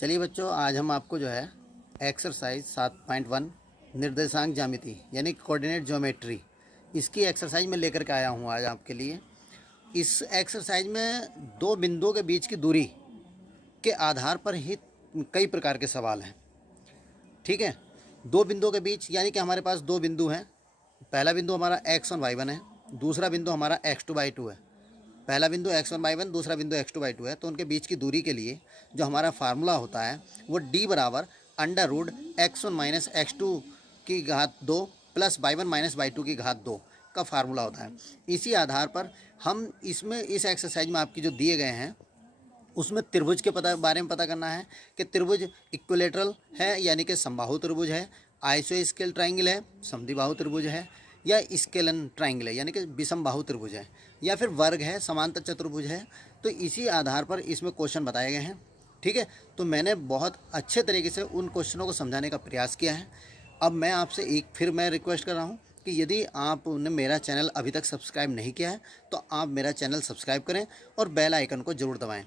चलिए बच्चों, आज हम आपको जो है एक्सरसाइज 7.1 निर्देशांक ज्यामिति यानी कोऑर्डिनेट ज्योमेट्री, इसकी एक्सरसाइज में लेकर के आया हूँ आज आपके लिए। इस एक्सरसाइज में दो बिंदुओं के बीच की दूरी के आधार पर ही कई प्रकार के सवाल हैं। ठीक है, दो बिंदुओं के बीच यानी कि हमारे पास दो बिंदु हैं। पहला बिंदु हमारा x1 y1 है, दूसरा बिंदु हमारा x2 y2 है। पहला बिंदु x1 y1, दूसरा बिंदु x2 y2 है। तो उनके बीच की दूरी के लिए जो हमारा फार्मूला होता है वो d बराबर under root x1 minus x2 की घात 2 प्लस y1 माइनस y2 की घात 2 का फार्मूला होता है। इसी आधार पर हम इसमें इस एक्सरसाइज में आपकी जो दिए गए हैं उसमें त्रिभुज के बारे में पता करना है कि त्रिभुज इक्विलेटरल है यानी कि समबाहु त्रिभुज है, आइसोस्केल ट्राइंगल है, समद्विबाहु त्रिभुज है, या स्केलन ट्राइंगल है यानी कि विषमबाहु त्रिभुज है, या फिर वर्ग है, समांतर चतुर्भुज है। तो इसी आधार पर इसमें क्वेश्चन बताए गए हैं। ठीक है, तो मैंने बहुत अच्छे तरीके से उन क्वेश्चनों को समझाने का प्रयास किया है। अब मैं आपसे फिर मैं रिक्वेस्ट कर रहा हूँ कि यदि आपने मेरा चैनल अभी तक सब्सक्राइब नहीं किया है तो आप मेरा चैनल सब्सक्राइब करें और बेल आइकन को ज़रूर दबाएं।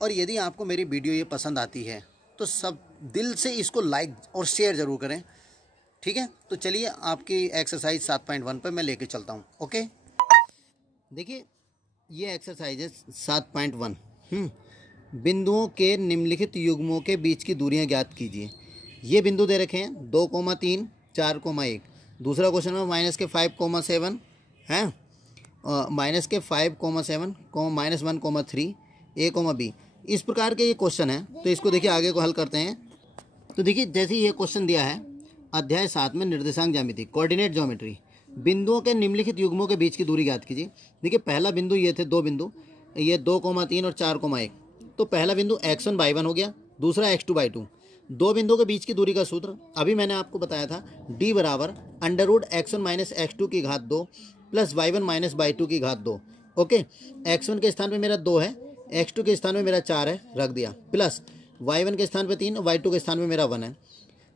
और यदि आपको मेरी वीडियो ये पसंद आती है तो सब दिल से इसको लाइक और शेयर ज़रूर करें। ठीक है, तो चलिए आपकी एक्सरसाइज 7.1 पर मैं लेके चलता हूँ। ओके, देखिए ये एक्सरसाइज है 7.1। बिंदुओं के निम्नलिखित युग्मों के बीच की दूरियां ज्ञात कीजिए। ये बिंदु दे रखे हैं 2,3, 4,1। दूसरा क्वेश्चन में -5,7 है, -5,7 -1,3 a, b। इस प्रकार के ये क्वेश्चन है। तो इसको देखिए आगे को हल करते हैं। तो देखिए जैसे ये क्वेश्चन दिया है अध्याय 7 में निर्देशांक ज्यामिति कोऑर्डिनेट ज्योमेट्री, बिंदुओं के निम्नलिखित युग्मों के बीच की दूरी ज्ञात कीजिए। देखिए पहला बिंदु ये थे दो बिंदु, ये 2,3 और 4,1। तो पहला बिंदु x1 y1 हो गया, दूसरा x2 y2। दो बिंदुओं के बीच की दूरी का सूत्र अभी मैंने आपको बताया था, d बराबर under root x1 minus x2 की घात 2 प्लस y1 माइनस y2 की घात 2। ओके, x1 के स्थान पे मेरा 2 है, x2 के स्थान पे मेरा 4 है, रख दिया, प्लस y1 के स्थान पे 3, y2 के स्थान पे मेरा 1 है।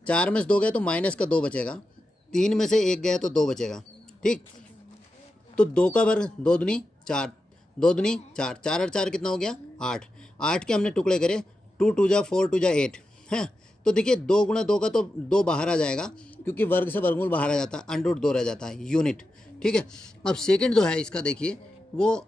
4 में से 2 गए तो माइनस का 2 बचेगा, 3 में से 1 गया तो 2 बचेगा। ठीक, तो 2 का वर्ग 2 दूनी 4, 2 दूनी 4, 4 और 4 कितना हो गया 8। 8 के हमने टुकड़े करे, 2 2 जा 4 2 जा 8 है। तो देखिए 2 गुणा 2 का तो 2 बाहर आ जाएगा क्योंकि वर्ग से वर्गमूल बाहर आ जाता है, अंडर रूट 2 रह जाता है यूनिट। ठीक है, अब सेकंड जो है इसका देखिए वो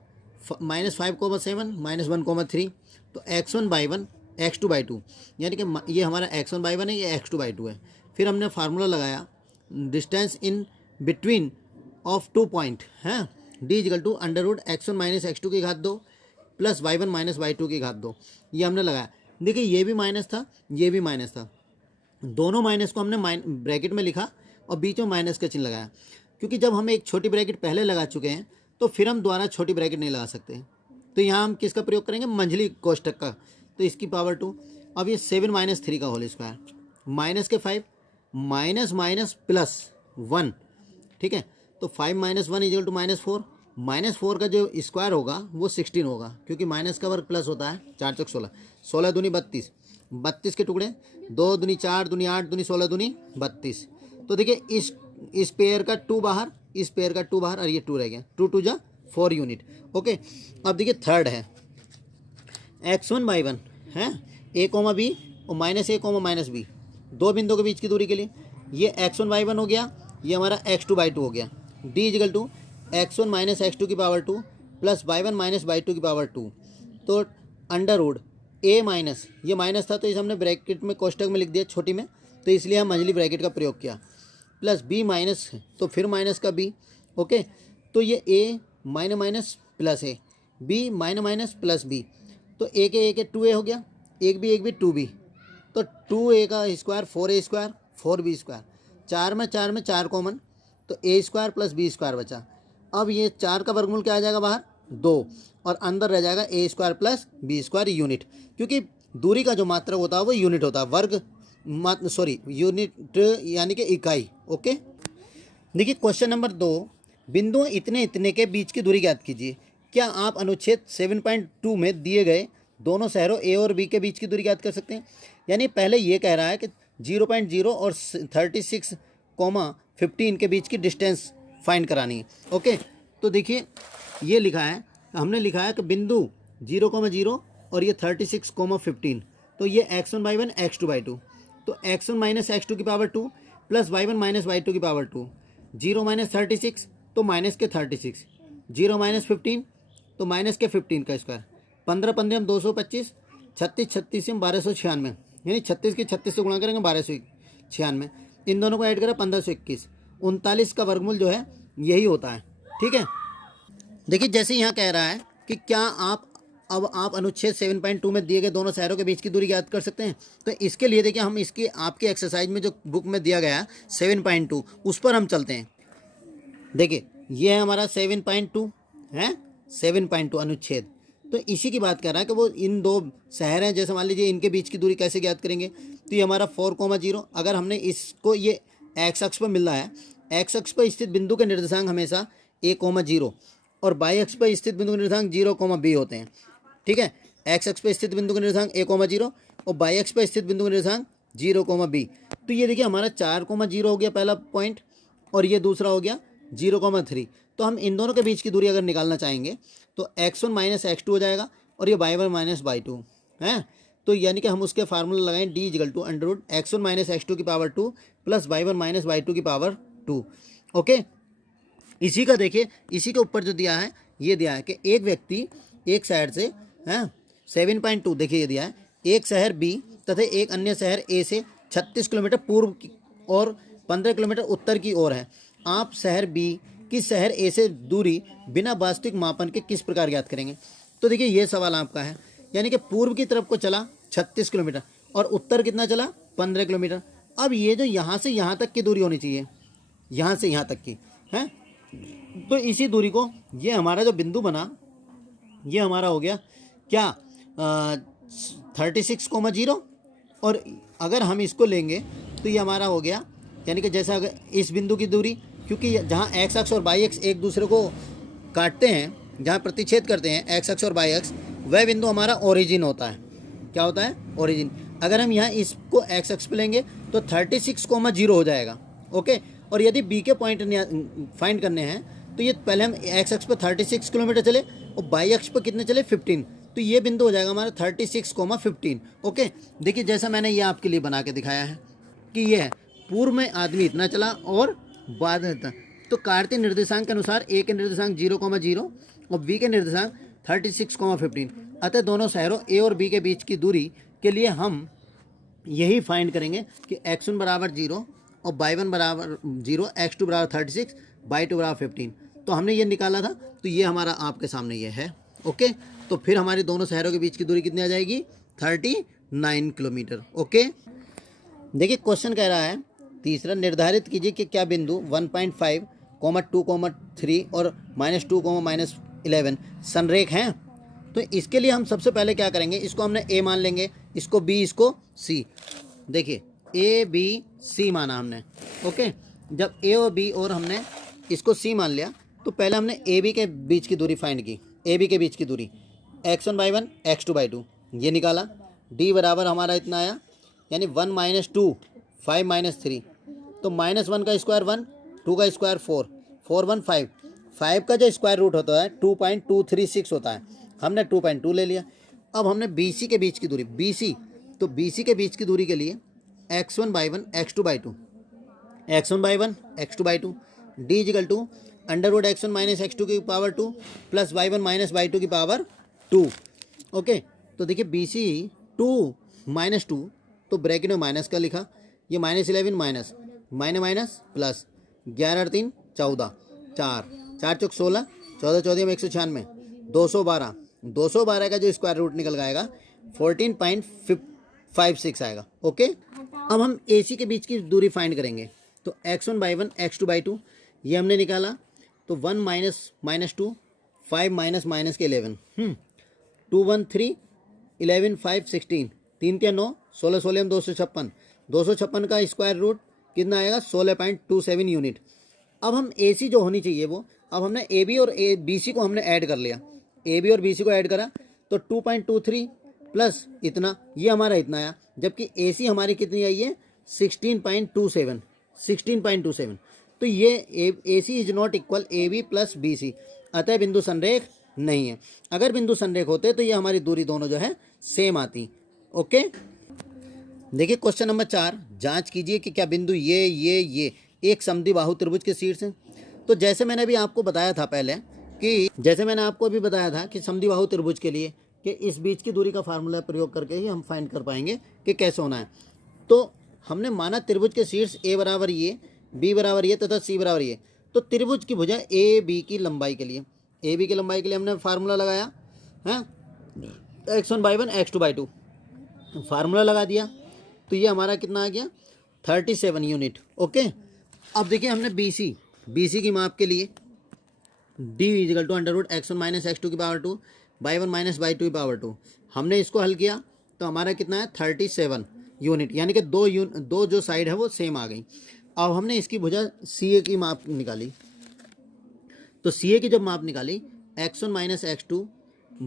-5,7 -1,3। तो x1 y1 x2 y2 यानी कि ये हमारा x1 y1 है, ये x2 y2 है। फिर हमने फार्मूला लगाया distance in between of 2 point है, d equal to under root x1 minus x2 की घात 2 प्लस y1 माइनस y2 की घात 2। ये हमने लगाया। देखिए ये भी माइनस था, ये भी माइनस था, दोनों माइनस को हमने ब्रैकेट में लिखा और बीच में माइनस का चिन्ह लगाया, क्योंकि जब हम एक छोटी ब्रैकेट पहले लगा चुके हैं तो फिर हम दोबारा छोटी ब्रैकेट नहीं लगा सकते। तो यहाँ हम किसका प्रयोग करेंगे, मंझली कोष्ठक का। तो इसकी पावर 2। अब ये 7 - 3 का होल स्क्वायर, माइनस के 5, माइनस माइनस प्लस 1। ठीक है, तो 5 - 1 इक्वल टू -4। -4 का जो स्क्वायर होगा वो 16 होगा, क्योंकि माइनस का वर्ग प्लस होता है। 4 चौक 16, 16 दूनी 32, 32 के टुकड़े 2 दूनी 4 दूनी 8 दूनी 16 दूनी 32। तो देखिए इस पेयर का 2 बाहर, इस पेयर का 2 बाहर और ये 2 रह गया, 2 2 जा 4 यूनिट। ओके, अब देखिए थर्ड है x1 y1 है, a, b और -a, -b, दो बिंदुओं के बीच की दूरी के लिए ये x1 y1 हो गया, ये हमारा x2 y2 हो गया। d equal to x1 minus x2 की power 2 plus y1 minus y2 की पावर 2। तो अंडर रूट a माइनस, ये माइनस था तो इसे हमने ब्रैकेट में कोष्ठक में लिख दिया छोटी में, तो इसलिए हम मंझली ब्रैकेट का प्रयोग किया, प्लस b माइनस, तो फिर माइनस का b। ओके, तो ये a minus minus plus a, b minus minus plus b। तो a के 2a हो गया, एक भी 2b। तो 2a का square 4a square 4b square, 4 में 4 कॉमन, तो a square plus b square बचा। अब ये 4 का वर्गमूल क्या आ जाएगा बाहर 2, और अंदर रह जाएगा a square plus b square unit, क्योंकि दूरी का जो मात्रक होता है वो यूनिट होता है, वर्ग यूनिट यानी कि इकाई। ओके, देखिए क्वेश्चन नंबर 2, बिंदुओं इतने इतने के बीच की दूरी ज्ञात कीजिए। क्या आप अनुच्छेद 7.2 में दिए गए दोनों शहरों ए और बी के बीच की दूरी ज्ञात कर सकते हैं। यानी पहले ये कह रहा है कि 0.0 और 36,15 के बीच की डिस्टेंस फाइंड करानी है। ओके, तो देखिए ये लिखा है, हमने लिखा है कि बिंदु 0,0 और ये 36,15, तो ये x1/1 x2/2, तो x1 माइनस x2 की power 2 plus y1 minus y2 की पावर 2, 0 माइनस 36 तो माइनस के 36, 0 माइनस 15 तो माइनस के 15 का स्क्वायर, 15 15 हम 225, 36 36 हम 1296, यानी 36 की 36 से गुणा करेंगे 1296, इन दोनों को ऐड करें 1521, 39 का वर्गमूल जो है यही होता है। ठीक है, देखिए जैसे यहाँ कह रहा है कि क्या आप अनुच्छेद 7.2 में दिए गए दोनों शहरों के बीच की दूरी ज्ञात कर सकते हैं। तो इसके लिए देखिए हम इसकी आपकी एक्सरसाइज में जो बुक में दिया गया है 7.2 उस पर हम चलते हैं। देखिए ये है हमारा 7.2 है, 7.2 अनुच्छेद, तो इसी की बात कर रहा है कि वो इन दो शहर हैं, जैसे मान लीजिए इनके बीच की दूरी कैसे ज्ञात करेंगे। तो ये हमारा 4,0, अगर हमने इसको ये एक्स अक्ष पर मिल रहा है, एक्स अक्ष पर स्थित बिंदु के निर्देशांक हमेशा a,0 और बाई अक्ष पर स्थित बिंदु के निर्देशांक 0,b होते हैं। ठीक है, एक्स अक्ष पर स्थित बिंदु के निर्देशांक a,0 और बाई अक्ष पर स्थित बिंदु के निर्देशांक 0,b। तो ये देखिए हमारा 4,0 हो गया पहला पॉइंट, और ये दूसरा हो गया 0,3। तो हम इन दोनों के बीच की दूरी अगर निकालना चाहेंगे तो x1 माइनस x2 हो जाएगा, और ये y1 माइनस y2 है। तो यानी कि हम उसके फार्मूला लगाएं d equal to under root x1 minus x2 की power 2 plus y1 minus y2 की पावर 2। ओके, इसी का देखिए, इसी के ऊपर जो दिया है ये दिया है कि एक व्यक्ति एक शहर से 7.2 देखिए ये दिया है, एक शहर B तथा एक अन्य शहर A से 36 किलोमीटर पूर्व की और 15 किलोमीटर उत्तर की ओर है। आप शहर B की शहर A से दूरी बिना वास्तविक मापन के किस प्रकार ज्ञात करेंगे। तो देखिए ये सवाल आपका है, यानी कि पूर्व की तरफ को चला 36 किलोमीटर और उत्तर कितना चला 15 किलोमीटर। अब ये जो यहाँ से यहाँ तक की दूरी होनी चाहिए, यहाँ से यहाँ तक की है, तो इसी दूरी को ये हमारा जो बिंदु बना ये हमारा हो गया क्या 36,0, और अगर हम इसको लेंगे तो ये हमारा हो गया, यानी कि जैसा अगर इस बिंदु की दूरी, क्योंकि जहाँ एक्स अक्ष और वाई अक्ष एक दूसरे को काटते हैं, जहाँ प्रतिच्छेद करते हैं एक्स अक्ष और वाई अक्ष, वह बिंदु हमारा ओरिजिन होता है। क्या होता है? ओरिजिन। अगर हम यहाँ इसको एक्स अक्ष पे लेंगे तो 36,0 हो जाएगा। ओके, और यदि बी के पॉइंट फाइंड करने हैं तो ये पहले हम एक्स अक्ष पे 36 किलोमीटर चले और वाई अक्ष पे कितने चले 15, तो ये बिंदु हो जाएगा हमारा 36,15। ओके, देखिए जैसा मैंने ये आपके लिए बना के दिखाया है कि ये है पूर्व में आदमी इतना चला और बाद में इतना, तो कार्तीय निर्देशांक के अनुसार ए के निर्देशांक 0,0 और बी के निर्देशांक 36,15। अतः दोनों शहरों ए और बी के बीच की दूरी के लिए हम यही फाइंड करेंगे कि x1 बराबर 0 और y1 बराबर 0, x2 बराबर 36, y2 बराबर 15। तो हमने ये निकाला था, तो ये हमारा आपके सामने ये है। ओके, तो फिर हमारे दोनों शहरों के बीच की दूरी कितनी आ जाएगी 39 किलोमीटर। ओके, देखिए क्वेश्चन कह रहा है तीसरा, निर्धारित कीजिए कि क्या बिंदु 1.5, 2, 3 और -2, -11 संरेख हैं। तो इसके लिए हम सबसे पहले क्या करेंगे, इसको हमने ए मान लेंगे, इसको बी, इसको सी। देखिए ए बी सी माना हमने। ओके, जब ए और बी और हमने इसको सी मान लिया तो पहले हमने ए बी के बीच की दूरी फाइंड की। ए बी के बीच की दूरी x1/1 x2/2 ये निकाला। डी बराबर हमारा इतना आया, यानी 1 - 2 5 - 3, तो -1 का स्क्वायर 1, 2 का स्क्वायर 4, 4 1 5, 5 का जो स्क्वायर रूट होता है 2.236 होता है, हमने 2.2 ले लिया। अब हमने BC के बीच की दूरी BC, तो BC के बीच की दूरी के लिए x1/1 x2/2, x1/1 x2/2 D equal to √ x1 minus x2 की power 2 plus y1 minus y2 की पावर 2। ओके, तो देखिए BC 2 - 2, तो ब्रैकेट में माइनस का लिखा, ये -11 माइनस माइनस प्लस 11 और 3 14, 4 4 चौक 16, 14 14 में 196, 212, 212 का जो स्क्वायर रूट निकल आएगा 14.56 आएगा। ओके, अब हम AC के बीच की दूरी फाइंड करेंगे, तो x1/1 x2/2 ये हमने निकाला, तो 1 - 2 5 - के 11, 2 1 3 11 5 16, 3 3 9 16 16 में 256, 256 का स्क्वायर रूट कितना आएगा 16.27 यूनिट। अब हम AC जो होनी चाहिए वो, अब हमने AB और BC को हमने ऐड कर लिया, AB और BC को ऐड करा तो 2.23 प्लस इतना, ये हमारा इतना आया, जबकि AC हमारी कितनी आई है 16.27। तो ये AC is not equal AB plus BC, अतः बिंदु संरेख नहीं है। अगर बिंदु संरेख होते तो ये हमारी दूरी दोनों जो है सेम आती। ओके। देखिए क्वेश्चन नंबर 4, जांच कीजिए कि क्या बिंदु ये एक समद्विबाहु त्रिभुज के शीर्ष हैं। तो जैसे मैंने अभी आपको बताया था पहले कि समद्विबाहु त्रिभुज के लिए कि इस बीच की दूरी का फार्मूला प्रयोग करके ही हम फाइंड कर पाएंगे कि कैसे होना है। तो हमने माना त्रिभुज के शीर्ष ए बराबर ये, बी बराबर ये तथा सी बराबर ये। तो त्रिभुज की भुजा ए बी की लंबाई के लिए हमने फार्मूला लगाया है x1/1 x2/2 फार्मूला लगा दिया। तो ये हमारा कितना आ गया 37 यूनिट। ओके, अब देखिए हमने BC की माप के लिए D = √x1 - x2 की पावर 2 y1 - y2 की पावर 2 हमने इसको हल किया तो हमारा कितना है 37 यूनिट, यानी कि दो जो साइड है वो सेम आ गई। अब हमने इसकी भुजा CA की माप निकाली। तो CA की जब माप निकाली x1 - x2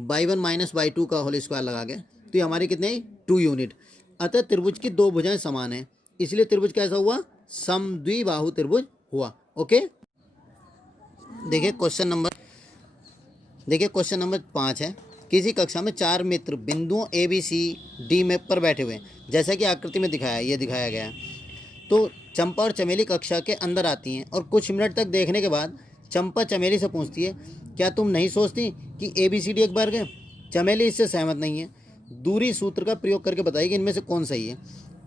y1 - y2 का होल स्क्वायर लगा के, तो ये हमारे कितने 2 यूनिट। अतः त्रिभुज की दो भुजाएं समान हैं, इसलिए त्रिभुज कैसा हुआ, समद्विबाहु त्रिभुज हुआ। ओके, देखिए क्वेश्चन नंबर 5 है। किसी कक्षा में 4 मित्र बिंदुओं ABCD में पर बैठे हुए हैं, जैसा कि आकृति में दिखाया गया है। तो चंपा और चमेली कक्षा के अंदर आती हैं और कुछ मिनट तक देखने के बाद चंपा चमेली से पूछती है, क्या तुम नहीं सोचती कि ABCD एक वर्ग है? चमेली इससे सहमत नहीं है। दूरी सूत्र का प्रयोग करके बताइए कि इनमें से कौन सही है।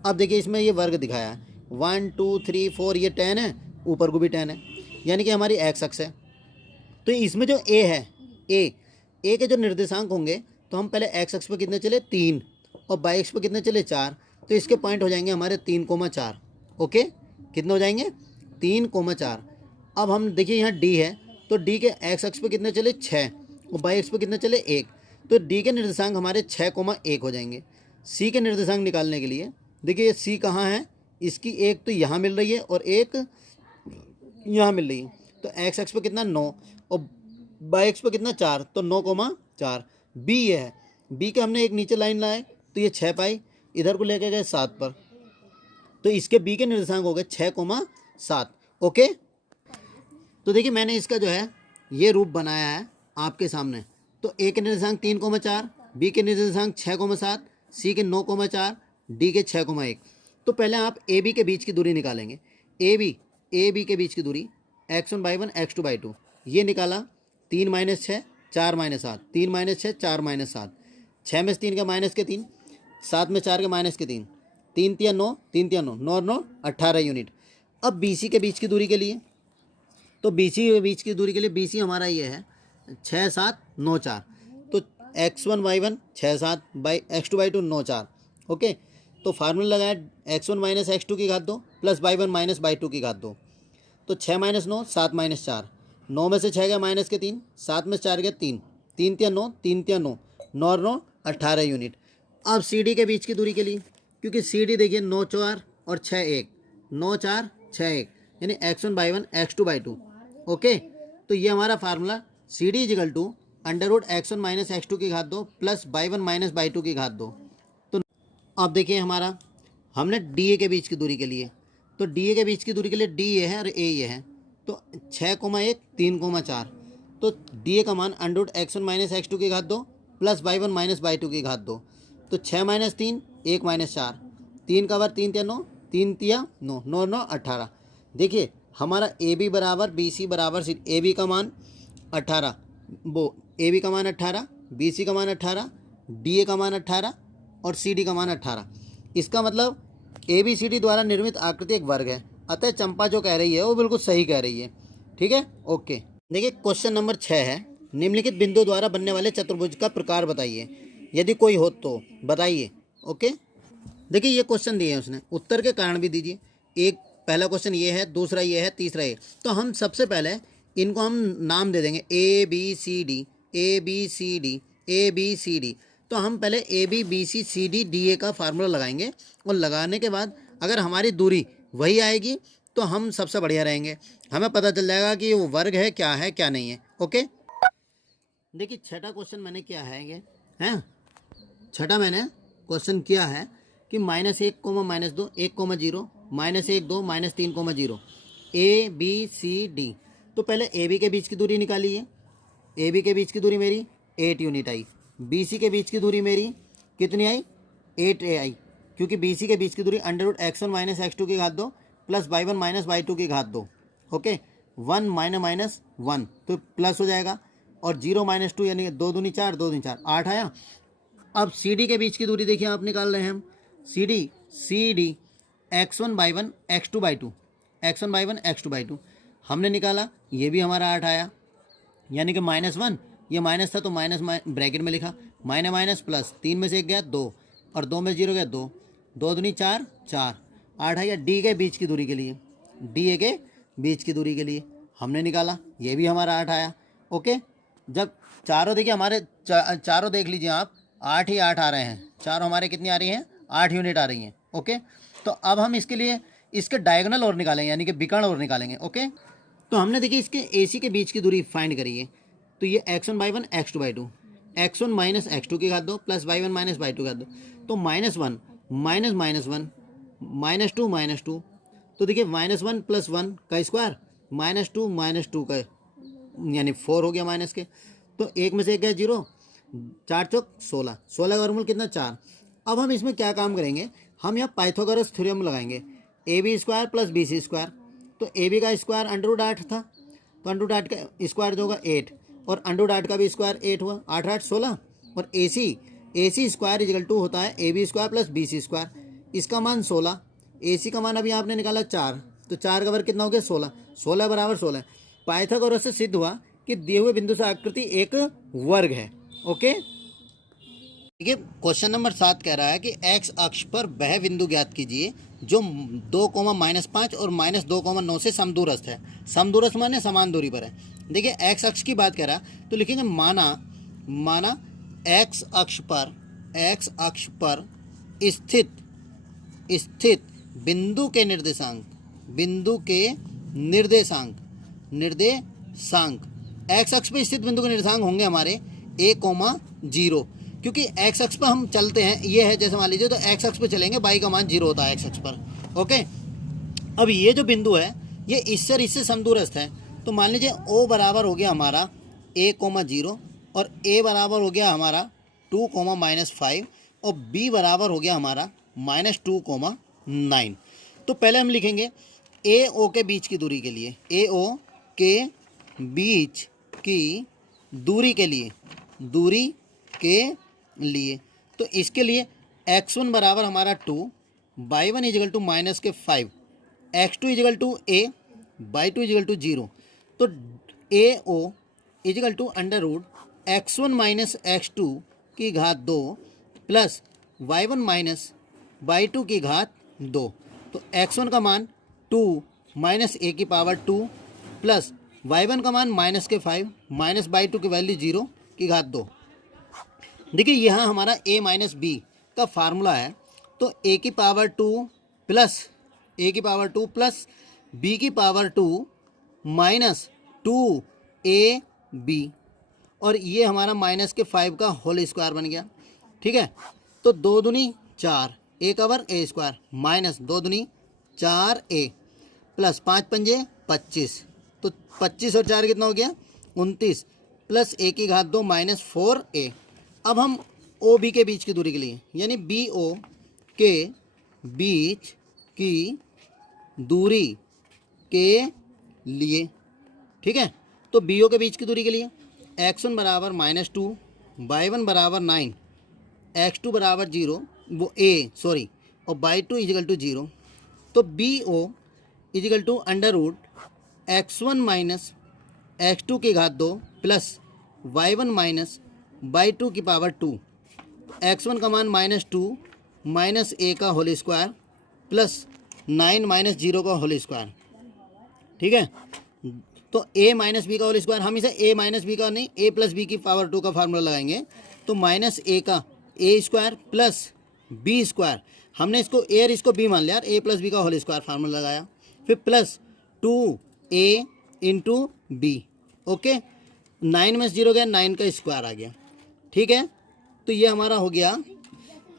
अब देखिए इसमें ये वर्ग दिखाया है 1 2 3 4, ये 10 है, ऊपर को भी 10 है, यानी कि हमारी एक्स अक्ष है। तो इसमें जो ए है, ए के जो निर्देशांक होंगे, तो हम पहले एक्स अक्ष पर कितने चले 3 और वाई अक्ष पर कितने चले 4। तो इसके पॉइंट हो जाएंगे हमारे 3,4। ओके, कितने हो जाएंगे 3,4। अब हम देखिए यहाँ डी है, तो डी के एक्स अक्ष पर कितने चले 6 और वाई अक्ष पर कितने चले 1। तो डी के निर्देशांक हमारे 6,1 हो जाएंगे। सी के निर्देशांक निकालने के लिए देखिए ये सी कहाँ है, इसकी एक तो यहाँ मिल रही है और एक यहाँ मिल रही है। तो एक्स अक्ष पर कितना 9 और वाई अक्ष पर कितना 4, तो 9,4। बी ये है, बी के हमने एक नीचे लाइन लाए तो ये 6 पाई, इधर को लेके गए 7 पर, तो इसके बी के निर्देशांक हो गए 6,7। ओके, तो देखिए मैंने इसका जो है ये रूप बनाया है आपके सामने। तो ए के निर्देशांक 3,4, बी के निर्देशांक 6,7, सी के 9,4, डी के 6,1। तो पहले आप ए बी के बीच की दूरी निकालेंगे। ए बी के बीच की दूरी x1/1 x2/2 ये निकाला, 3 - 6 4 - 7, 3 - 6 4 - 7, 6 में से 3 का माइनस के 3, 7 में 4 के माइनस के 3, 3 तिया 9, 3 तिया 9, 9 9 18 यूनिट। अब BC के बीच की दूरी के लिए, तो BC के बीच की दूरी के लिए BC हमारा ये है 6 7 9 4। तो x1/1 6 7 x2/2 9 4। ओके, तो फार्मूला लगाया x1 - x2 की घात 2 प्लस y1 - y2 की घात 2। तो 6 - 9 7 - 4, 9 में से 6 गया माइनस के 3, 7 में से 4 गया 3, 3 तिया 9, 3 तिया 9, 9 9 18 यूनिट। अब CD के बीच की दूरी के लिए, क्योंकि CD देखिए 9 4 और 6 1, 9 4 6 1, यानी x1/1 x2/2। ओके, तो ये हमारा फार्मूला CD = √x1 - x2 की घात 2 प्लस y1 - y2 की घात 2। तो अब देखिए हमारा हमने DA के बीच की दूरी के लिए, तो DA के बीच की दूरी के लिए D ये है और A ये है, तो 6,1 3,4। तो DA का मान √x1 - x2 की घात 2 प्लस y1 - y2 की घात 2। तो 6 - 3 1 - 4, 3 का वर्ग 3 तिया 9, 3 तिया 9, 9 9 18। देखिए हमारा AB बराबर BC बराबर AB का मान 18, वो AB का मान 18, BC का मान 18, DA का मान 18 और CD का मान 18। इसका मतलब ABCD द्वारा निर्मित आकृति एक वर्ग है। अतः चंपा जो कह रही है वो बिल्कुल सही कह रही है। ठीक है, ओके। देखिए क्वेश्चन नंबर 6 है, निम्नलिखित बिंदु द्वारा बनने वाले चतुर्भुज का प्रकार बताइए, यदि कोई हो तो बताइए। ओके, देखिए ये क्वेश्चन दिए हैं उसने, उत्तर के कारण भी दीजिए। एक पहला क्वेश्चन ये है, दूसरा ये है, तीसरा ये। तो हम सबसे पहले इनको हम नाम दे देंगे ABCD ABCD ABCD। तो हम पहले ABBCCD DA का फार्मूला लगाएंगे और लगाने के बाद अगर हमारी दूरी वही आएगी तो हम सबसे बढ़िया रहेंगे, हमें पता चल जाएगा कि वो वर्ग है क्या नहीं है। ओके, देखिए छठा क्वेश्चन मैंने क्या है ये हैं, छठा मैंने क्वेश्चन किया है कि -1, -2, 1, 0, -1 2, -3, 0 ABCD। तो पहले AB के बीच की दूरी निकालिए। AB के बीच की दूरी मेरी 8 यूनिट आई, BC के बीच की दूरी मेरी कितनी आई 8 आई, क्योंकि बी सी के बीच की दूरी under root x1 minus x2 की घात 2 प्लस y1 माइनस y2 की घात 2। ओके, 1 माइनस 1 तो प्लस हो जाएगा, और 0 माइनस 2 यानी 2 दूनी 4, 2 दूनी 4, 8 आया। अब सी डी के बीच की दूरी देखिए आप निकाल रहे हैं हम, C D x1 by 1 x2 by 2, x1 by 1 x2 by 2 हमने निकाला, ये भी हमारा 8 आया, यानी कि -1, ये माइनस था तो माइनस ब्रैकेट में लिखा, माइनस प्लस 3 में से 1 गया 2, और 2 में 0 गया 2, 2 दूनी 4, 4, 8 आया। डी के बीच की दूरी के लिए, डी ए के बीच की दूरी के लिए हमने निकाला, ये भी हमारा 8 आया। ओके, जब चारों देखिए हमारे चारों देख लीजिए आप, 8 ही 8 आ रहे हैं, चारों हमारे कितनी आ रही हैं, 8 यूनिट आ रही हैं। ओके, तो अब हम इसके लिए इसके डायगोनल और निकालेंगे, यानी कि विकर्ण और निकालेंगे। ओके, तो हमने देखिए इसके ए सी के बीच की दूरी फाइंड करी है, तो ये x1 by 1 x2 by 2, x1 minus x2 की घात 2 प्लस y1 माइनस y2 की घात 2, तो -1 माइनस -1 -2, तो देखिए -1 प्लस 1 का स्क्वायर, -2 का, यानी 4 हो गया माइनस के, तो 1 में से 1 गया 0, 4 चौक 16, 16 का वर्गमूल कितना 4। अब हम इसमें क्या काम करेंगे, हम यहाँ पाइथागोरस थ्योरम लगाएंगे, A B square plus B C square, तो ए बी का स्क्वायर अंडर रूट 8 था, तो अंडर रूट 8 का स्क्वायर जो होगा 8, और अंडर रूट 8 का भी स्क्वायर 8 हुआ, 8 8 16, और A C square equal to होता है A B square plus B C square, इसका मान 16, ए सी का मान अभी आपने निकाला 4, तो 4 का वर्ग कितना हो गया 16, 16 बराबर 16। पाइथागोरस से सिद्ध हुआ कि दिए हुए बिंदु से आकृति एक वर्ग है। ओके, देखिए क्वेश्चन नंबर 7 कह रहा है कि x अक्ष पर वह बिंदु ज्ञात कीजिए जो 2,-5 और -2,9 से समदूरस्थ है। समदूरस्थ माने समान दूरी पर है। देखिए x अक्ष की बात कह रहा है, तो लिखेंगे माना x अक्ष पर स्थित बिंदु के निर्देशांक x अक्ष पर स्थित बिंदु के निर्देशांक होंगे हमारे a,0, क्योंकि x अक्ष पर हम चलते हैं, ये है जैसे मान लीजिए, तो x अक्ष पर चलेंगे, y का मान 0 होता है x अक्ष पर। ओके, अब ये जो बिंदु है ये इससे समदूरस्थ है, तो मान लीजिए O बराबर हो गया हमारा a,0, और A बराबर हो गया हमारा 2,-5, और B बराबर हो गया हमारा -2,9। तो पहले हम लिखेंगे AO के बीच की दूरी के लिए, AO के बीच की दूरी के लिए तो इसके लिए x1 बराबर हमारा 2, y1 equal to -5, x2 equal to a, y2 equal to 0, तो AO equal to under root x1 minus x2 की घात 2 प्लस y1 माइनस y2 की घात 2, तो x1 का मान 2 माइनस a की पावर 2 प्लस y1 का मान -5 माइनस y2 की वैल्यू 0 की घात 2। देखिए यहाँ हमारा a माइनस बी का फार्मूला है, तो a की पावर 2 प्लस b की पावर 2 माइनस 2ab, और ये हमारा -5 का होल स्क्वायर बन गया। ठीक है, तो 2 दूनी 4, a का वर्ग a स्क्वायर माइनस 2 दूनी 4a प्लस 5 पंजे 25, तो 25 और 4 कितना हो गया 29, प्लस a की घात 2 -4a। अब हम ओ बी के बीच की दूरी के लिए, यानी बी ओ के बीच की दूरी के लिए, ठीक है, तो बी ओ के बीच की दूरी के लिए x1 बराबर -2, y1 बराबर 9, x2 बराबर 0, और y2 इजिकल टू 0, तो B O equal to under root x1 minus x2 की घात 2 प्लस y1 माइनस y2 की पावर 2, x1 का मान -2 माइनस a का होल स्क्वायर प्लस 9 माइनस 0 का होल स्क्वायर। ठीक है, तो a माइनस बी का होल स्क्वायर, हम इसे a माइनस बी का नहीं, a प्लस बी की पावर 2 का फार्मूला लगाएंगे, तो माइनस a का a square plus b square, हमने इसको a और इसको b मान लिया, a प्लस बी का होल स्क्वायर फार्मूला लगाया, फिर plus 2a into B. Okay, 9 में 0 गया, 9 का स्क्वायर आ गया। ठीक है, तो ये हमारा हो गया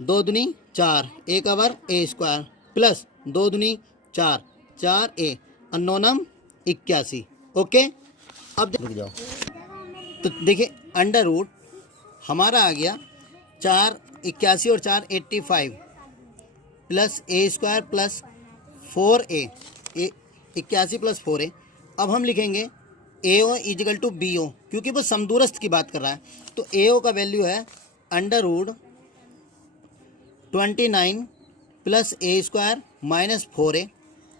2 दूनी 4, a का वर्ग a स्क्वायर प्लस 2 दूनी 4, 4a और 9 नम 81। ओके, अब रुक जाओ, तो देखिए अंडर रूट हमारा आ गया 4 81 और 4 85, plus A square plus 4a 81 plus 4a। अब हम लिखेंगे A O equal to B O, क्योंकि वो समदूरस्थ की बात कर रहा है। तो ए ओ का वैल्यू है under root 29 plus A square minus 4a,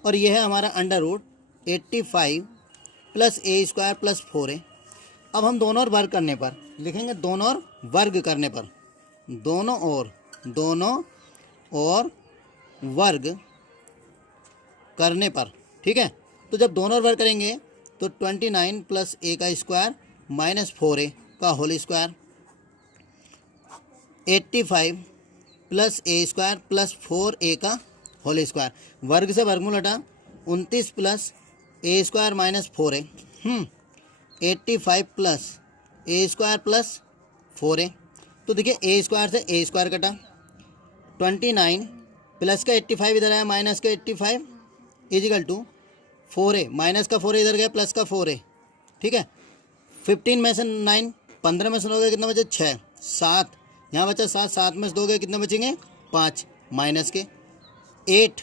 और यह है हमारा under root 85 plus A square plus 4a। अब हम दोनों और वर्ग करने पर लिखेंगे, दोनों और वर्ग करने पर, दोनों और वर्ग करने पर, ठीक है। तो जब दोनों और वर्ग करेंगे तो 29 प्लस ए का स्क्वायर माइनस 4a का whole square, 85 plus A square plus 4a का होल स्क्वायर, वर्ग से वर्गमूल हटा 29 plus A square minus 4a, 85 plus A square plus 4a। तो देखिए ए स्क्वायर से ए स्क्वायर कटा, 29 प्लस का 85 इधर आया माइनस का 85 इजिकल टू 4a, माइनस का 4a इधर गया प्लस का 4a, ठीक है। 15 में से 9, 15 में से हो गया कितना बचे 6, 7 यहाँ बचा 7, 7 में से 2 गए कितने बचेंगे 5, माइनस के 8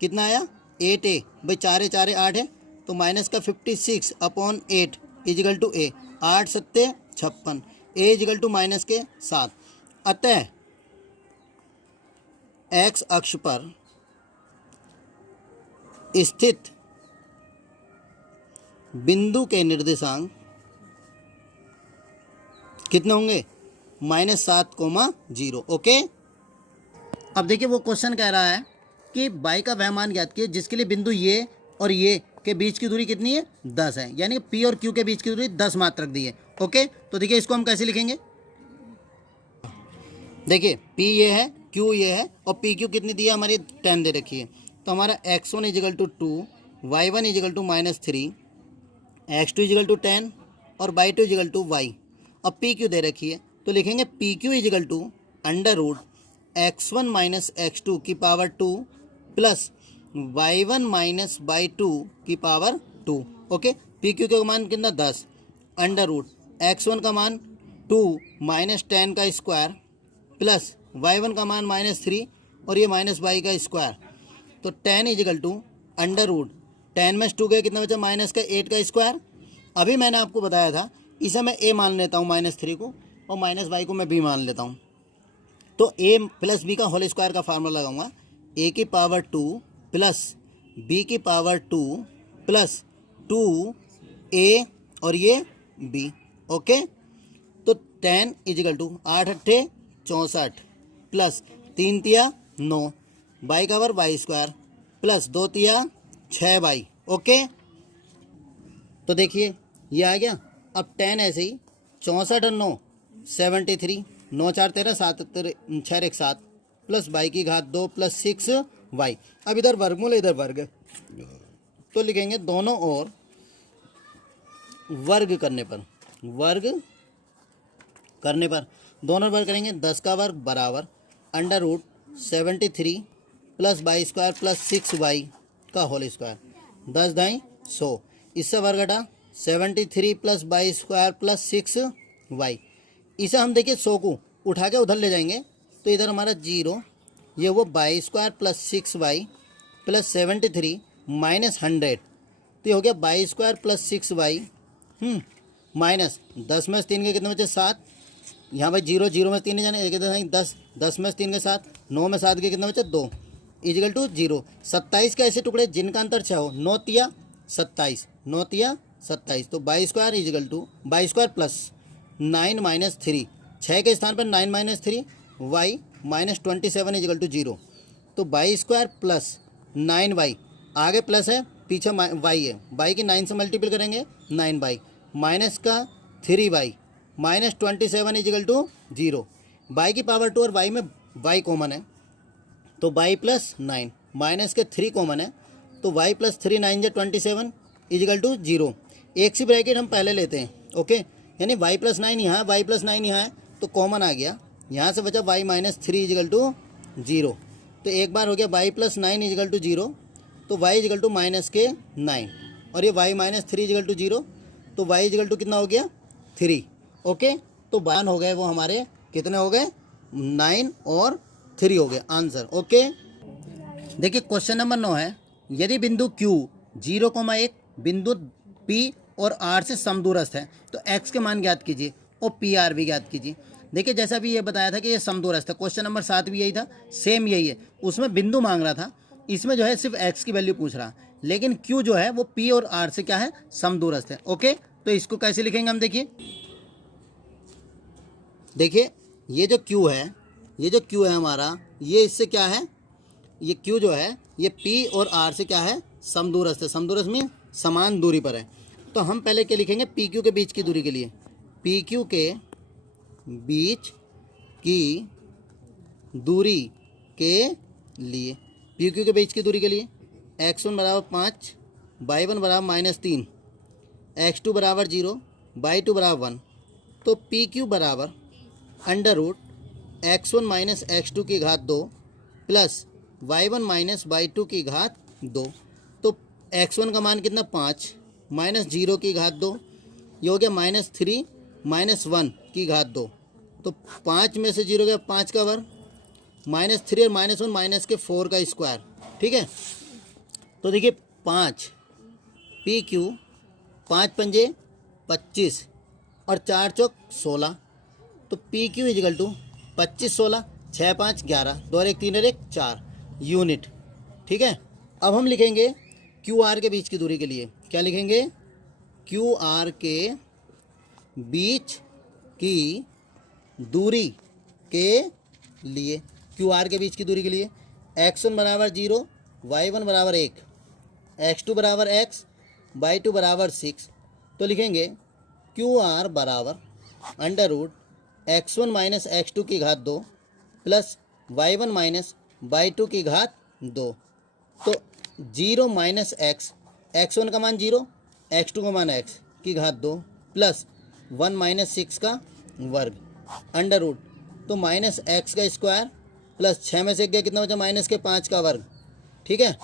कितना आया 8a, भाई 4 4 8 है, तो माइनस का 56 अपॉन 8 इजिकल टू ए, 8 सत्ते 56, ए इजिकल टू माइनस के 7। अतः एक्स अक्ष पर स्थित बिंदु के निर्देशांक कितने होंगे -7,0। ओके। अब देखिए वो क्वेश्चन कह रहा है कि बाई का वह मान ज्ञात कीजिए जिसके लिए बिंदु ये और ये के बीच की दूरी कितनी है 10 है, यानी पी और क्यू के बीच की दूरी 10 मात्रक दी है। ओके, तो देखिए इसको हम कैसे लिखेंगे, देखिए पी ये है, क्यू ये है, और पी क्यू कितनी दी है हमारी 10 दे रखी है। तो हमारा x1 equal to 2, y1 equal to -3, x2 equal to 10 और y2 इजिकल टू y। अब पी क्यू दे रखी है तो लिखेंगे P Q equal to under root x1 minus x2 की power 2 plus y1 minus y2 की पावर 2। ओके, पी क्यू का मान कितना 10, अंडर रूट x1 का मान 2 माइनस 10 का स्क्वायर प्लस y1 का मान -3 और ये माइनस y का स्क्वायर। तो 10 इजिकल टू अंडर रूट 10 में 2 गए कितना बचा माइनस का 8 का स्क्वायर। अभी मैंने आपको बताया था इसे मैं a मान लेता हूँ -3 को, और माइनस y को मैं b मान लेता हूँ। तो a प्लस b का होल स्क्वायर का फार्मूला लगाऊंगा, a की पावर 2 प्लस b की पावर 2 प्लस 2a और ये b। ओके, तो 10 इजिकल टू 8 अट्ठे 64 प्लस 3 तिया 9 बाई का वर्ग वाई स्क्वायर प्लस 2 तिया 6 बाई। ओके, तो देखिए ये आ गया। अब 10 ऐसे ही 64 और 9 73, 9 4 13 7 6 1 7 प्लस बाई की घात 2 प्लस 6 वाई। अब इधर वर्गमूल इधर वर्ग, तो लिखेंगे दोनों और वर्ग करने पर, दोनों वर्ग करेंगे 10 का वर्ग बराबर under root 73 plus y square plus 6 y का होल स्क्वायर, 10 दाई 100, इससे वर्ग हटा 73 plus y square plus 6 y. इसे हम देखिए 100 को उठा के उधर ले जाएंगे तो इधर हमारा 0, ये वो y square plus 6 y plus 73 minus 100, तो ये हो गया y square plus 6 y minus 10 में 3 के कितने बचे 7, यहाँ पर 0 0 में 3 जाने 10, 10 में 3 के 7, 9 में 7 के कितने बचे 2 इजिकल टू 0। 27 के ऐसे टुकड़े जिनका अंतर 6 हो, 9 तिया 27, 9 तिया 27, तो y square equal to y square plus 9 minus 3, 6 के स्थान पर 9 minus 3 y minus 27 equal to 0। तो बाई स्क्वायर प्लस 9 वाई, आगे प्लस है पीछे वाई है, वाई की 9 से मल्टीपल करेंगे 9 वाई माइनस का 3 y minus 27 equal to 0। Y की पावर 2 और वाई में वाई कॉमन है तो वाई प्लस 9 माइनस के 3 कॉमन है, तो वाई प्लस 3 9 जो 27 इजिकल टू 0। एक सी ब्रैकेट हम पहले लेते हैं। ओके, यानी वाई प्लस 9 यहाँ, वाई प्लस 9 यहाँ है तो कॉमन आ गया, यहाँ से बचा वाई माइनस 3 इजिकल टू 0। तो एक बार हो गया वाई प्लस 9 इजिकल टू 0, तो वाई इजिकल टू माइनस के 9 और ये वाई माइनस 3 इजिकल टू 0, तो वाई इजिकल टू कितना हो गया 3। ओके, तो बान हो गए वो हमारे कितने हो गए 9 और 3 हो गए आंसर। ओके। देखिए क्वेश्चन नंबर 9 है, यदि बिंदु Q 0,1 बिंदु P और R से समदूरस्थ है तो X के मान ज्ञात कीजिए और PR भी ज्ञात कीजिए। देखिए जैसा भी ये बताया था कि ये समदूरस्थ है, क्वेश्चन नंबर 7 भी यही था, सेम यही है, उसमें बिंदु मांग रहा था, इसमें जो है सिर्फ X की वैल्यू पूछ रहा, लेकिन Q जो है वो P और R से क्या है, समदूरस्थ है। ओके, तो इसको कैसे लिखेंगे हम, देखिए ये जो Q है हमारा, ये इससे क्या है, ये Q जो है ये P और R से क्या है, समदूरस्थ है। समदूरस्थ में समान दूरी पर है। तो हम पहले क्या लिखेंगे, PQ के बीच की दूरी के लिए, PQ के बीच की दूरी के लिए, PQ के बीच की दूरी के लिए x1 बराबर 5, y1 बराबर -3, x2 बराबर 0, y2 बराबर 1। तो PQ बराबर under root x1 minus x2 की घात 2 प्लस y1 माइनस y2 की घात 2। तो x1 का मान कितना, 5 माइनस 0 की घात 2, ये हो गया -3 माइनस 1 की घात 2। तो 5 में से 0 गया 5 का वर्ग, -3 और -1 माइनस के 4 का स्क्वायर। ठीक है, तो देखिए 5 PQ, 5 पंजे 25 और 4 चौक 16। तो PQ इजिकल टू 25 16, 6 5 11, 2 और 1 3 और 1 4 यूनिट। ठीक है, अब हम लिखेंगे QR के बीच की दूरी के लिए, क्या लिखेंगे, QR के बीच की दूरी के लिए, QR के बीच की दूरी के लिए x1 बराबर 0, y1 बराबर 1, x2 बराबर x, y2 बराबर 6। तो लिखेंगे QR बराबर under root x1 minus x2 की घात 2 प्लस y1 माइनस y2 की घात 2। तो 0 माइनस x, x1 का मान 0, x2 का मान x की घात 2 प्लस 1 माइनस 6 का वर्ग अंडर रूट, तो माइनस x का स्क्वायर प्लस 6 में से गया कितना बचा, माइनस के 5 का वर्ग। ठीक है,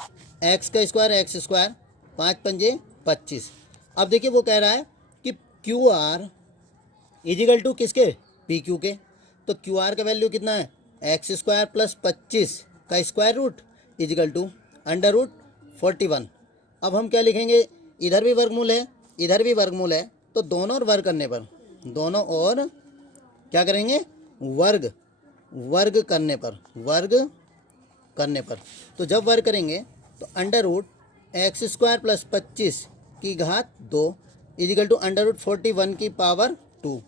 x का स्क्वायर x स्क्वायर, 5 पंजे 25। अब देखिए वो कह रहा है कि QR इजिकल टू किसके, PQ के। तो QR का वैल्यू कितना है, x स्क्वायर प्लस 25 का square root equal to under root 41। अब हम क्या लिखेंगे, इधर भी वर्गमूल है इधर भी वर्गमूल है, तो दोनों और वर्ग करने पर, दोनों और क्या करेंगे, वर्ग करने पर, तो जब वर्ग करेंगे तो under root x square plus 25 की घात 2 इजिकल टू अंडर रूट 41 की पावर 2।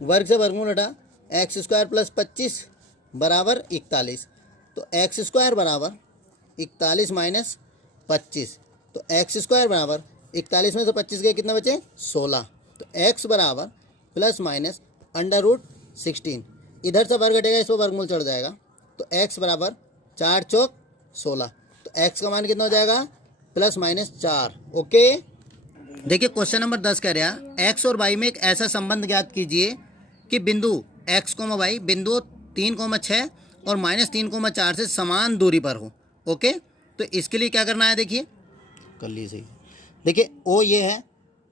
वर्ग से वर्गमूल हटा, एक्स स्क्वायर प्लस 25 बराबर 41। तो एक्स स्क्वायर बराबर 41 माइनस 25, तो एक्स स्क्वायर बराबर 41 में से 25 गए कितना बचे, 16। तो एक्स बराबर प्लस माइनस अंडर रूट 16, इधर से वर्ग हटेगा इस पर वर्गमूल चढ़ जाएगा, तो एक्स बराबर 4 चौक 16। तो एक्स का मान कितना हो जाएगा, प्लस माइनस 4। ओके, देखिए क्वेश्चन नंबर 10 कह रहा है एक्स और वाई में एक ऐसा संबंध ज्ञात कीजिए कि बिंदु एक्स कोमा वाई बिंदु 3,6 और -3,4 से समान दूरी पर हो। ओके, तो इसके लिए क्या करना है, देखिए कर लीजिए। देखिए ओ ये है,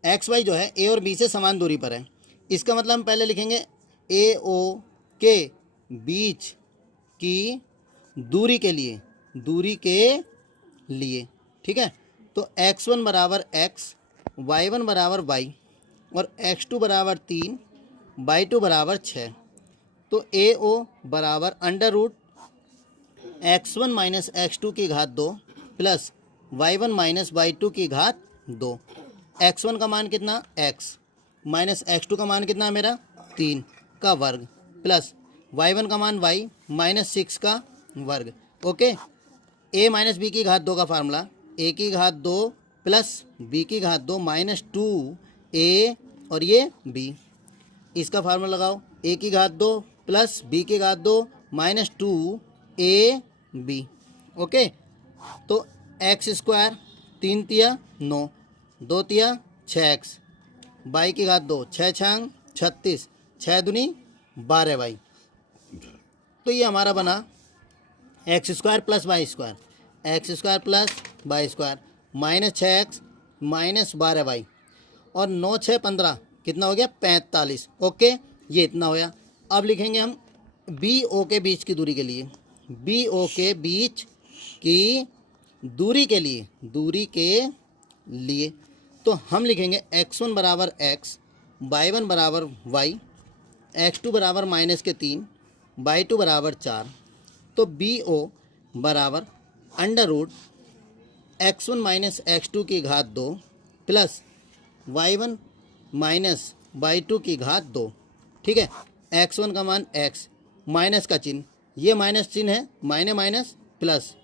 एक्स वाई जो है ए और बी से समान दूरी पर है, इसका मतलब हम पहले लिखेंगे ए ओ के बीच की दूरी के लिए, ठीक है। तो x1 बराबर x, y1 बराबर y और x2 बराबर 3, y2 बराबर 6। तो ए ओ बराबर under root x1 minus x2 की घात 2 प्लस y1 माइनस y2 की घात 2। x1 का मान कितना, x माइनस x2 का मान कितना है मेरा 3 का वर्ग प्लस y1 का मान y माइनस 6 का वर्ग। ओके, a माइनस बी की घात 2 का फार्मूला, a की घात 2 प्लस b की घात 2 माइनस 2a और ये b, इसका फार्मूला लगाओ, a की घात 2 प्लस b की घात 2 माइनस 2ab। ओके, तो एक्स स्क्वायर 3 तिया 9, 2 तिया 6x, y की घात 2, 6 छांग 36, 6 दूनी 12y। तो ये हमारा बना x square plus y square, x square plus y square minus 6x minus 12y और 9 6 15 कितना हो गया 45। ओके, ये इतना होया। अब लिखेंगे हम बी ओ के बीच की दूरी के लिए, बी ओ के बीच की दूरी के लिए तो हम लिखेंगे x1 बराबर x, y1 बराबर y, x2 बराबर -3, y2 बराबर 4। तो BO बराबर under root x1 minus x2 की घात 2 प्लस y1 माइनस y2 की घात 2। ठीक है, x1 का मान x, माइनस का चिन्ह, ये माइनस चिन्ह है, माइनस माइनस प्लस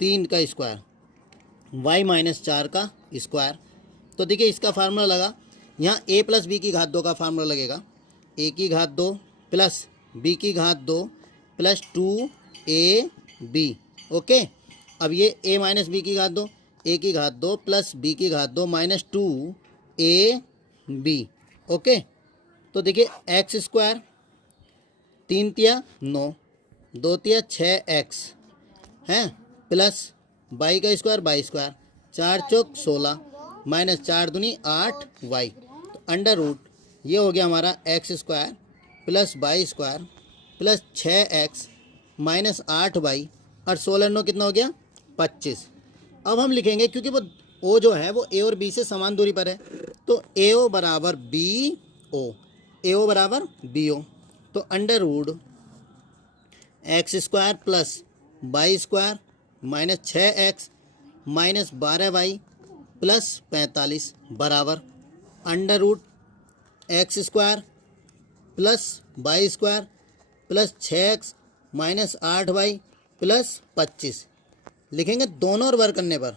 3 का स्क्वायर, y माइनस 4 का स्क्वायर। तो देखिए इसका फार्मूला लगा, यहाँ a प्लस बी की घात 2 का फार्मूला लगेगा, a की घात 2 प्लस b की घात 2 प्लस 2ab। ओके, अब ये a माइनस बी की घात 2, a की घात 2 प्लस b की घात 2 माइनस 2ab। ओके, तो देखिए एक्स स्क्वायर 3 तिया 9, 2 तिया 6x हैं प्लस y का स्क्वायर y स्क्वायर, 4 चौक 16 माइनस 4 दूनी 8y। तो अंडर रूट ये हो गया हमारा x square plus y square plus 6x minus 8y और 16 9 कितना हो गया 25। अब हम लिखेंगे क्योंकि वो ओ जो है वो ए और बी से समान दूरी पर है, तो ए ओ बराबर बी ओ, ए ओ बराबर बी ओ। तो under root x square plus y square minus 6x minus 12y plus 45 बराबर under root x square plus y square plus 6x minus 8y plus 25। लिखेंगे दोनों और वर्ग करने पर,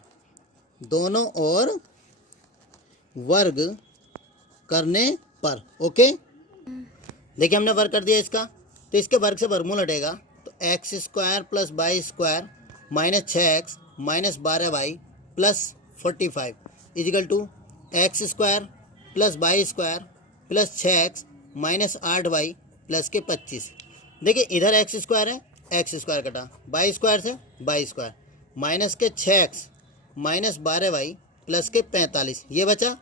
दोनों और वर्ग करने पर। ओके, देखिए हमने वर्ग कर दिया इसका, तो इसके वर्ग से वर्गमूल हटेगा, तो x square plus y square minus 6x minus 12y plus 45 equal to x square plus y square plus 6x minus 8y plus के 25। देखिए इधर एक्स स्क्वायर है, एक्स स्क्वायर कटा, वाई स्क्वायर से वाई स्क्वायर माइनस के 6x minus 12y plus के 45, ये बचा,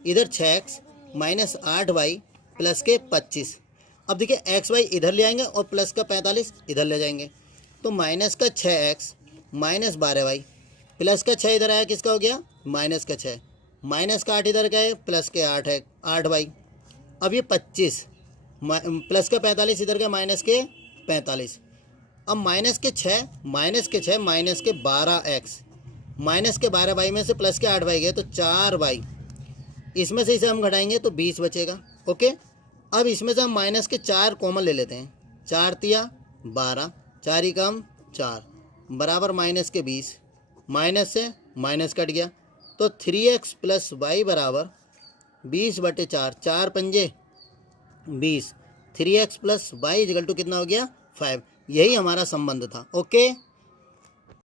इधर 6x माइनस 8y प्लस के 25। अब देखिए एक्स वाई इधर ले आएंगे और प्लस का 45 इधर ले जाएंगे, तो माइनस का 6x माइनस 12y प्लस का 6 इधर आया, किसका हो गया माइनस का 6, माइनस का 8 इधर का है, प्लस के 8 है 8y। अब ये 25 प्लस का 45 इधर का माइनस के 45। अब माइनस के 6 माइनस के 6 माइनस के 12x माइनस के 12y में से प्लस के 8y गए तो 4y, इसमें से इसे हम घटाएंगे तो 20 बचेगा। ओके, अब इसमें से हम माइनस के 4 कॉमन ले लेते हैं, 4 तिया 12, 4 ही कम 4 बराबर माइनस के 20, माइनस से माइनस कट गया, तो 3x प्लस वाई बराबर 20/4, 4 पंजे 20, 3x plus Y equal to कितना हो गया 5। यही हमारा संबंध था। ओके।